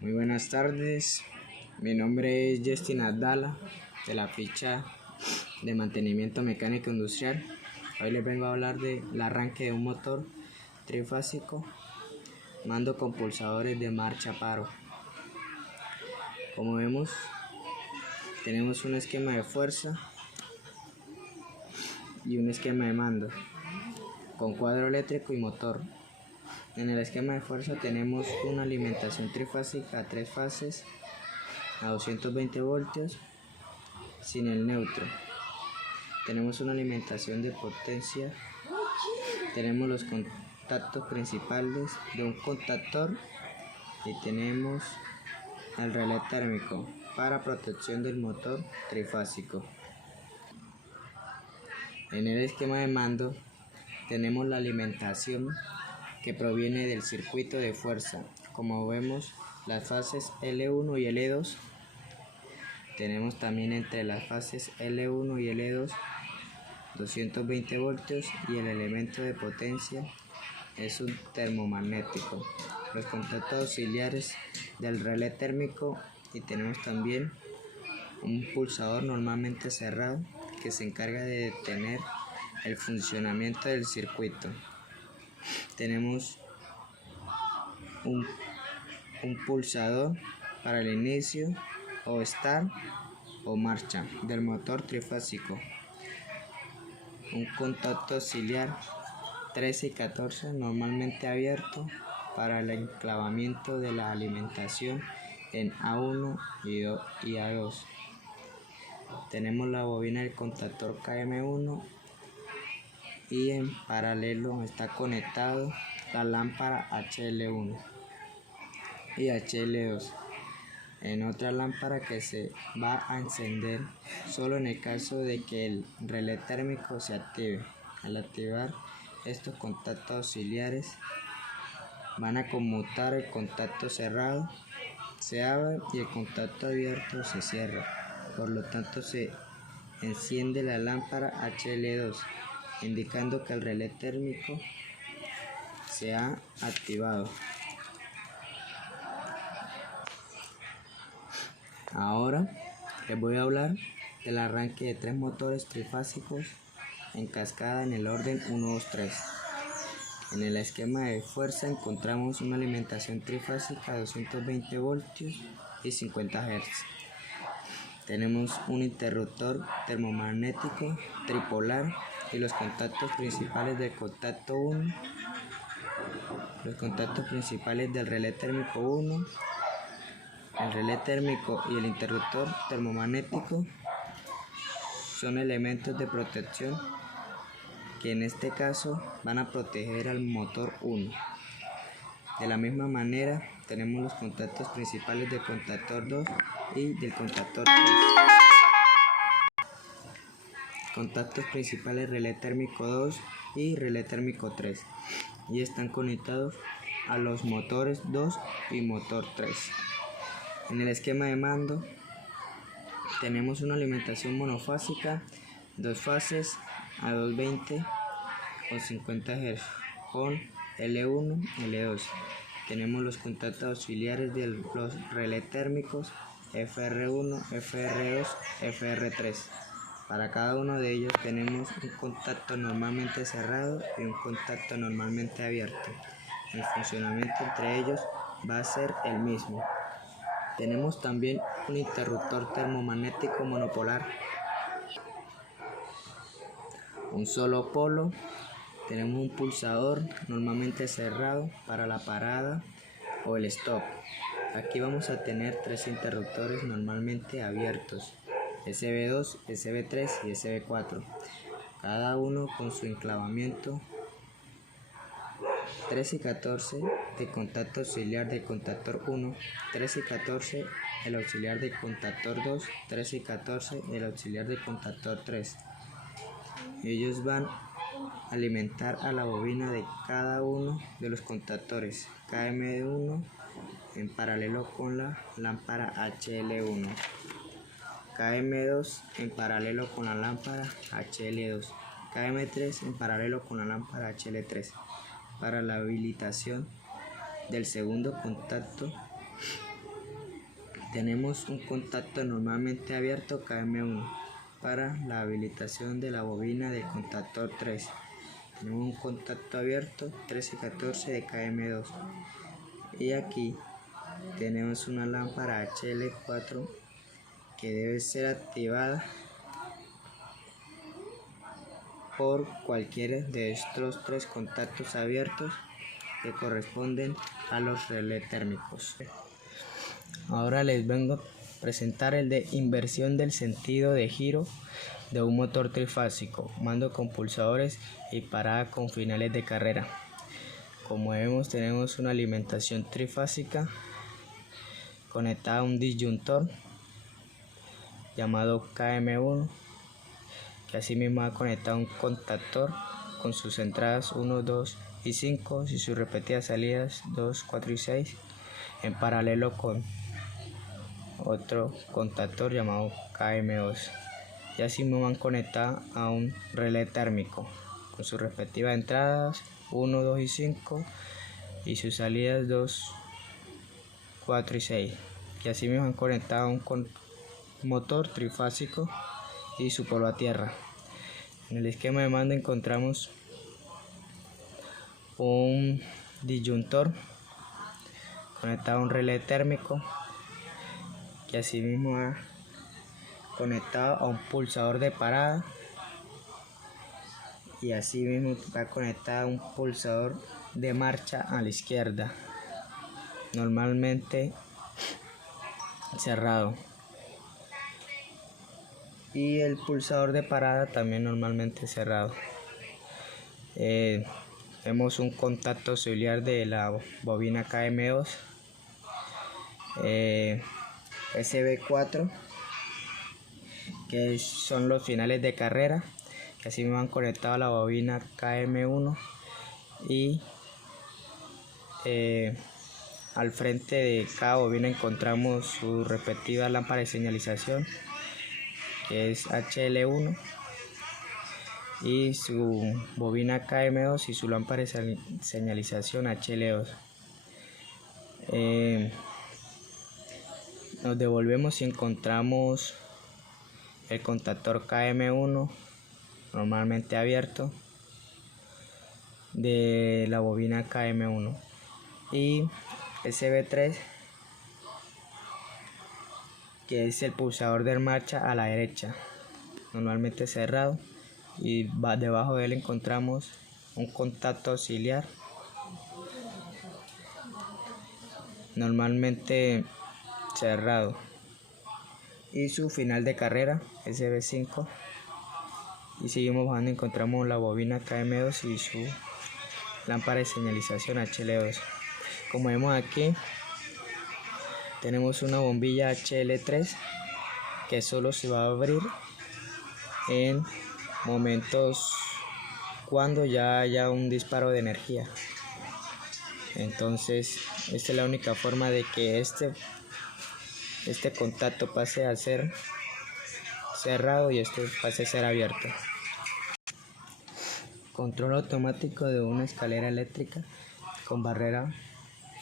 Muy buenas tardes, mi nombre es Justin Abdala de la ficha de mantenimiento mecánico industrial. Hoy les vengo a hablar del arranque de un motor trifásico, mando con pulsadores de marcha paro. Como vemos, tenemos un esquema de fuerza y un esquema de mando con cuadro eléctrico y motor. En el esquema de fuerza tenemos una alimentación trifásica a 3 fases a 220 voltios sin el neutro. Tenemos una alimentación de potencia. Tenemos los contactos principales de un contactor y tenemos el relé térmico para protección del motor trifásico. En el esquema de mando tenemos la alimentación que proviene del circuito de fuerza. Como vemos, las fases L1 y L2. Tenemos también entre las fases L1 y L2 220 voltios y el elemento de potencia es un termomagnético. Los contactos auxiliares del relé térmico y tenemos también un pulsador normalmente cerrado que se encarga de detener el funcionamiento del circuito. Tenemos un pulsador para el inicio o start o marcha del motor trifásico, un contacto auxiliar 13 y 14 normalmente abierto para el enclavamiento de la alimentación en A1 y A2. Tenemos la bobina del contactor KM1 y en paralelo está conectado la lámpara HL1 y HL2 en otra lámpara que se va a encender solo en el caso de que el relé térmico se active. Al activar estos contactos auxiliares van a conmutar el contacto cerrado, se abre y el contacto abierto se cierra. Por lo tanto se enciende la lámpara HL2 indicando que el relé térmico se ha activado. Ahora les voy a hablar del arranque de 3 motores trifásicos en cascada en el orden 1, 2, 3. En el esquema de fuerza encontramos una alimentación trifásica de 220 voltios y 50 Hz. Tenemos un interruptor termomagnético tripolar y los contactos principales del contacto 1, los contactos principales del relé térmico 1, el relé térmico y el interruptor termomagnético son elementos de protección que en este caso van a proteger al motor 1. De la misma manera tenemos los contactos principales del contactor 2 y del contactor 3. Contactos principales relé térmico 2 y relé térmico 3 y están conectados a los motores 2 y motor 3. En el esquema de mando tenemos una alimentación monofásica, 2 fases a 220 o 50 Hz con L1 y L2. Tenemos los contactos auxiliares de los relés térmicos FR1, FR2, FR3. Para cada uno de ellos tenemos un contacto normalmente cerrado y un contacto normalmente abierto. El funcionamiento entre ellos va a ser el mismo. Tenemos también un interruptor termomagnético monopolar, un solo polo. Tenemos un pulsador normalmente cerrado para la parada o el stop. Aquí vamos a tener 3 interruptores normalmente abiertos, SB2, SB3 y SB4, cada uno con su enclavamiento 13 y 14 de contacto auxiliar del contactor 1, 13 y 14 el auxiliar del contactor 2, 13 y 14 el auxiliar del contactor 3. Ellos van a alimentar a la bobina de cada uno de los contactores KM1 en paralelo con la lámpara HL1, KM2 en paralelo con la lámpara HL2, KM3 en paralelo con la lámpara HL3. Para la habilitación del segundo contacto Tenemos un contacto normalmente abierto KM1 para la habilitación de la bobina de contactor 3. Tenemos un contacto abierto 1314 de KM2 y aquí tenemos una lámpara HL4 que debe ser activada por cualquiera de estos tres contactos abiertos que corresponden a los relés térmicos. Ahora les vengo a presentar el de inversión del sentido de giro de un motor trifásico, mando con pulsadores y parada con finales de carrera. Como vemos, tenemos una alimentación trifásica conectada a un disyuntor llamado KM1, que asimismo va conectado a un contactor con sus entradas 1, 2 y 5 y sus repetidas salidas 2, 4 y 6, en paralelo con otro contactor llamado KM2, y asimismo van conectadas a un relé térmico con sus respectivas entradas 1, 2 y 5 y sus salidas 2, 4 y 6, y asimismo van conectadas a un motor trifásico y su polo a tierra. En el esquema de mando encontramos un disyuntor conectado a un relé térmico que asimismo va conectado a un pulsador de parada y asimismo va conectado a un pulsador de marcha a la izquierda, normalmente cerrado, y el pulsador de parada también normalmente cerrado. Vemos un contacto auxiliar de la bobina KM2 SB4, que son los finales de carrera, que así me han conectado a la bobina KM1, y al frente de cada bobina encontramos su respectiva lámpara de señalización, que es HL1, y su bobina KM2 y su lámpara de señalización HL2. Nos devolvemos y encontramos el contactor KM1 normalmente abierto de la bobina KM1 y SB3, que es el pulsador de marcha a la derecha, normalmente cerrado, y debajo de él encontramos un contacto auxiliar normalmente cerrado y su final de carrera SB5, y seguimos bajando y encontramos la bobina KM2 y su lámpara de señalización HL2. Como vemos aquí, tenemos una bombilla HL3 que solo se va a abrir en momentos cuando ya haya un disparo de energía. Entonces esta es la única forma de que este contacto pase a ser cerrado y este pase a ser abierto. Control automático de una escalera eléctrica con barrera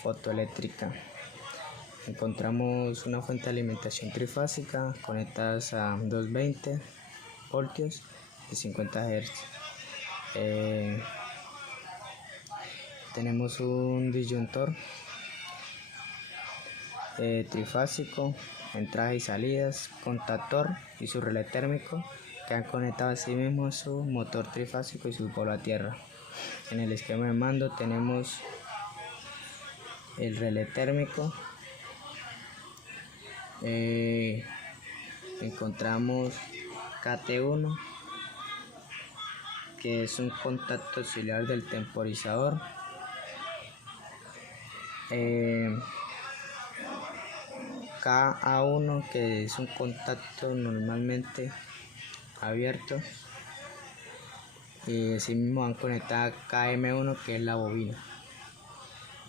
fotoeléctrica. Encontramos una fuente de alimentación trifásica conectadas a 220 voltios de 50 Hz. Tenemos un disyuntor trifásico, entradas y salidas, contactor y su relé térmico, que han conectado así mismo a su motor trifásico y su polo a tierra. En el esquema de mando tenemos el relé térmico, encontramos KT1, que es un contacto auxiliar del temporizador, KA1, que es un contacto normalmente abierto, y así mismo van conectada KM1, que es la bobina.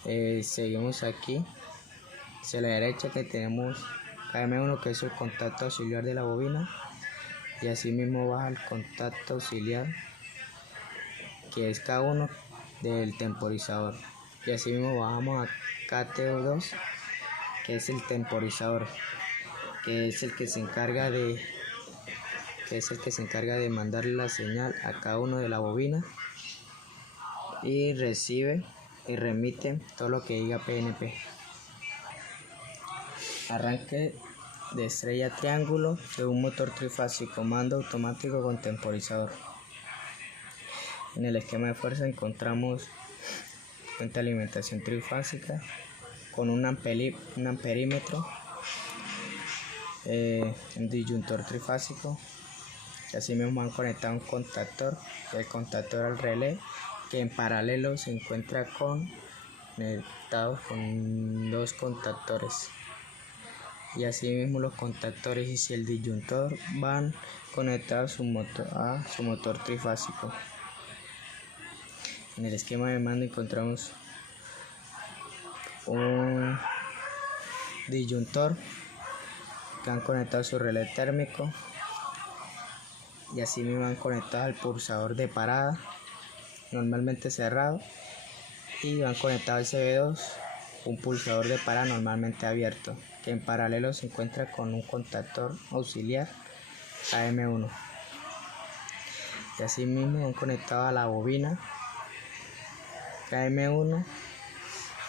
Seguimos aquí hacia la derecha, que tenemos KM1, que es el contacto auxiliar de la bobina, y así mismo baja el contacto auxiliar, que es K1 del temporizador, y así mismo bajamos a KT2, que es el temporizador, que es el que se encarga de mandarle la señal a cada uno de la bobina y recibe y remite todo lo que diga PNP. Arranque de estrella triángulo de un motor trifásico, mando automático con temporizador. En el esquema de fuerza encontramos fuente de alimentación trifásica con un amperímetro, un disyuntor trifásico, y así mismo han conectado un contactor, el contactor al relé, que en paralelo se encuentra conectado con dos contactores, y así mismo los contactores y el disyuntor van conectados a su motor trifásico. En el esquema de mando encontramos un disyuntor que han conectado a su relé térmico, y así mismo han conectado al pulsador de parada, normalmente cerrado, y van conectado al CB2, un pulsador de parada normalmente abierto, que en paralelo se encuentra con un contactor auxiliar KM1. Y así mismo han conectado a la bobina KM1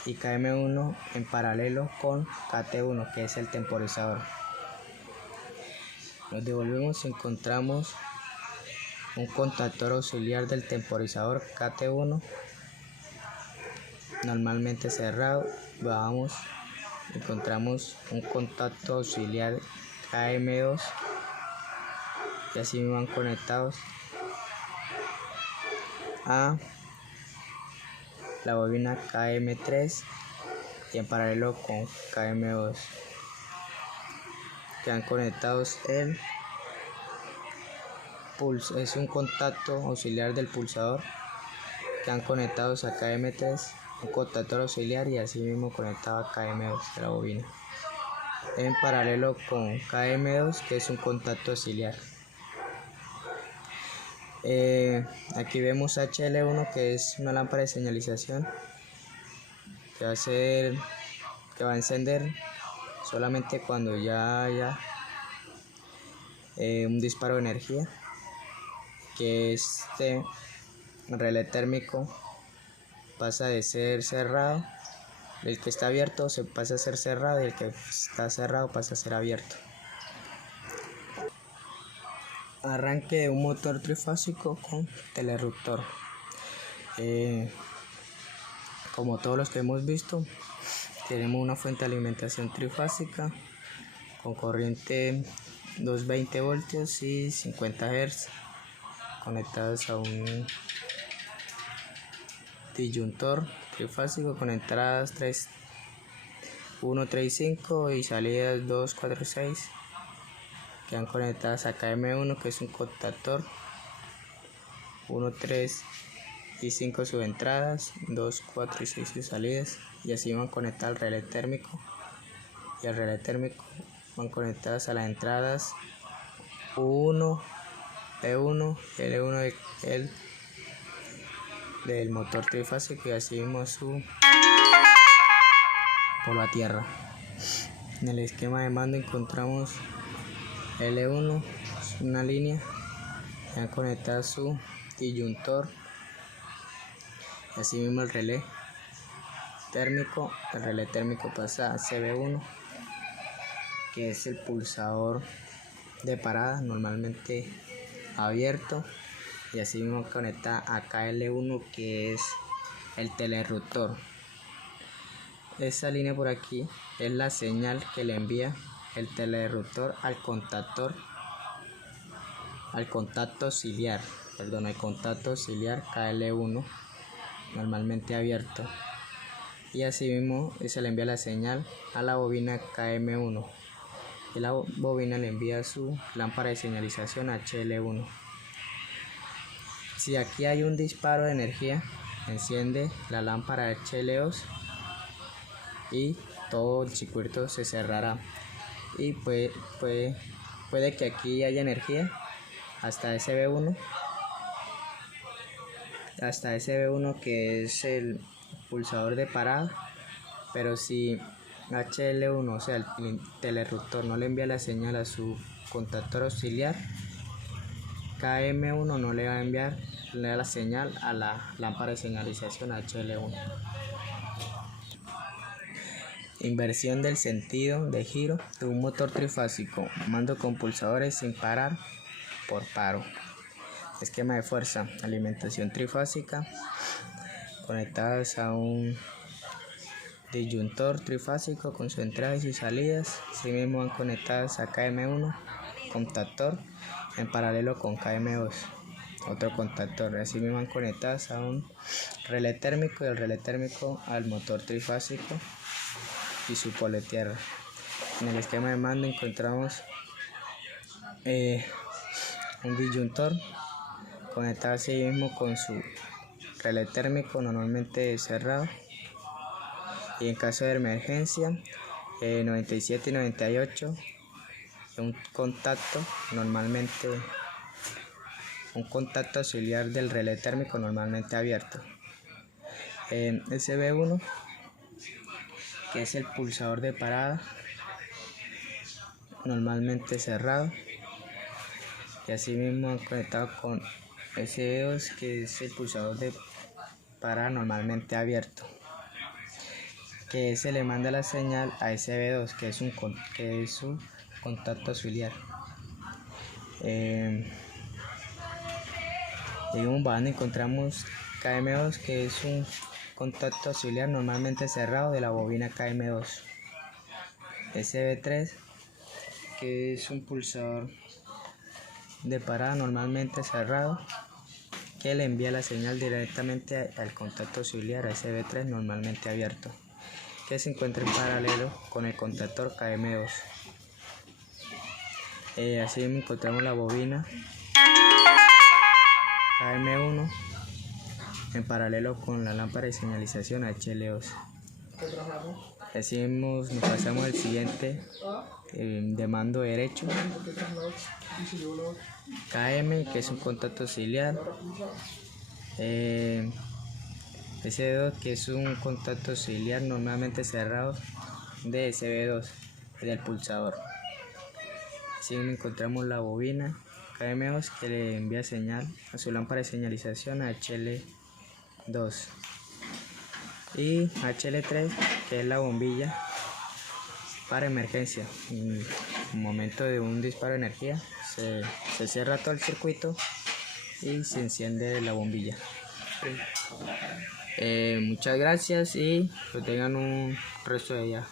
y KM1 en paralelo con KT1, que es el temporizador. Nos devolvemos y encontramos un contactor auxiliar del temporizador KT1 normalmente cerrado. Bajamos, encontramos un contacto auxiliar KM2, y así mismo van conectados a la bobina KM3 y en paralelo con KM2, que han conectados es un contacto auxiliar del pulsador, que han conectados a KM3, un contactor auxiliar, y así mismo conectado a KM2 de la bobina, en paralelo con KM2, que es un contacto auxiliar. Aquí vemos HL1, que es una lámpara de señalización que va a encender solamente cuando ya haya un disparo de energía, que este relé térmico pasa de ser cerrado, el que está abierto se pasa a ser cerrado, y el que está cerrado pasa a ser abierto. Arranque de un motor trifásico con telerruptor. Como todos los que hemos visto, tenemos una fuente de alimentación trifásica con corriente 220 voltios y 50 Hz conectados a un disyuntor trifásico con entradas 1, 3, 5 y salidas 2, 4, 6, que han conectadas a KM1, que es un contactor, 1, 3 y 5 sus entradas, 2, 4 y 6 sus salidas, y así van conectadas al relé térmico, y al relé térmico van conectadas a las entradas U1, E1, L1 del motor trifásico, y así mismo por la tierra. En el esquema de mando encontramos L1, es una línea que han conectado su disyuntor, y así mismo el relé térmico pasa a CB1, que es el pulsador de parada normalmente abierto, y así mismo conecta a KL1, que es el telerruptor. Esa línea por aquí es la señal que le envía el telerruptor al contacto auxiliar KL1 normalmente abierto, y así mismo se le envía la señal a la bobina KM1, y la bobina le envía su lámpara de señalización HL1. Si aquí hay un disparo de energía, enciende la lámpara HL2 y todo el circuito se cerrará, y puede que aquí haya energía hasta SB1, que es el pulsador de parada, pero si HL1, o sea, el interruptor no le envía la señal a su contactor auxiliar, KM1 no le va a enviar la señal a la lámpara de señalización HL1. Inversión del sentido de giro de un motor trifásico, mando con pulsadores sin parar por paro. Esquema de fuerza, alimentación trifásica, conectadas a un disyuntor trifásico con sus entradas y salidas, así mismo van conectadas a KM1, contactor, en paralelo con KM2, otro contactor, así mismo van conectadas a un relé térmico y el relé térmico al motor trifásico y su pole tierra. En el esquema de mando encontramos un disyuntor conectado así mismo con su relé térmico normalmente cerrado, y en caso de emergencia 97 y 98 un contacto auxiliar del relé térmico normalmente abierto. SB1, que es el pulsador de parada normalmente cerrado, y así mismo conectado con SB2, que es el pulsador de parada normalmente abierto, que se le manda la señal a SB2, que es un contacto auxiliar. En banda encontramos KM2, que es un contacto auxiliar normalmente cerrado de la bobina KM2. SB3, que es un pulsador de parada normalmente cerrado, que le envía la señal directamente al contacto auxiliar a SB3 normalmente abierto, que se encuentra en paralelo con el contactor KM2. Así encontramos la bobina KM1 en paralelo con la lámpara de señalización HL2. Así nos pasamos al siguiente de mando derecho, KM, que es un contacto auxiliar, SB2, que es un contacto auxiliar normalmente cerrado de SB2, del pulsador. Así encontramos la bobina KM2, que le envía señal a su lámpara de señalización HL2, y HL3, que es la bombilla para emergencia. En momento de un disparo de energía se cierra todo el circuito y se enciende la bombilla. Muchas gracias y que tengan un resto de día.